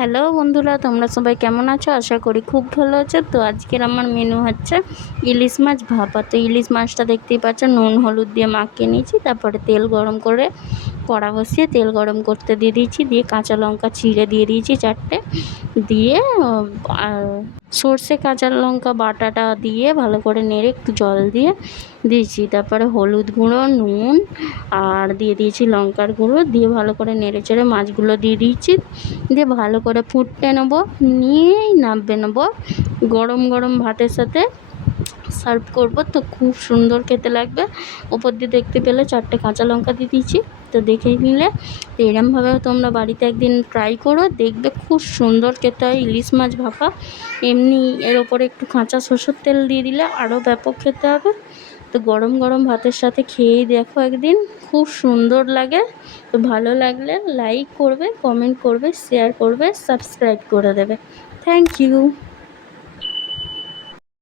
Hello বন্ধুরা, তোমরা সবাই কেমন আছো? আশা করি খুব ভালো আছো। তো আজকের আমার মেনু হচ্ছে ইলিশ মাছ ভাপা। তো ইলিশ মাছটা দেখতেই পাচ্ছ নুন হলুদ দিয়ে মাখিয়ে নিয়েছি। তারপরে তেল গরম করে কড়া বসিয়ে তেল গরম করতে দিয়ে দিয়েছি, দিয়ে কাঁচা লঙ্কা চিড়ে দিয়ে দিয়েছি 4টে, দিয়ে আর সর্ষে কাঁচা লঙ্কা বাটাটা দিয়ে ভালো করে নেড়ে একটু জল দিয়ে দিয়েছি। তারপরে হলুদ গুঁড়ো, নুন আর দিয়ে দিয়েছি লঙ্কার গুঁড়ো, দিয়ে ভালো করে নেড়ে চেড়ে মাছগুলো দিয়ে দিয়েছি, দিয়ে ভালো করে ফুটতে নেবো, নিয়েই নামিয়ে নেবো। গরম গরম ভাতের সাথে সার্ভ করব, তো খুব সুন্দর খেতে লাগবে। ওপর দিয়ে দেখতে পেলে 4টে কাঁচা লঙ্কা দিয়ে দিয়েছি, তো দেখেই নিলে। তো এরমভাবে তোমরা বাড়িতে একদিন ট্রাই করো, দেখবে খুব সুন্দর খেতে হয় ইলিশ মাছ ভাপা। এমনি এর ওপরে একটু কাঁচা সরষের তেল দিয়ে দিলে আরও ব্যাপক খেতে হবে। তো গরম গরম ভাতের সাথে খেয়েই দেখো একদিন, খুব সুন্দর লাগে। তো ভালো লাগলে লাইক করবে, কমেন্ট করবে, শেয়ার করবে, সাবস্ক্রাইব করে দেবে। Thank you.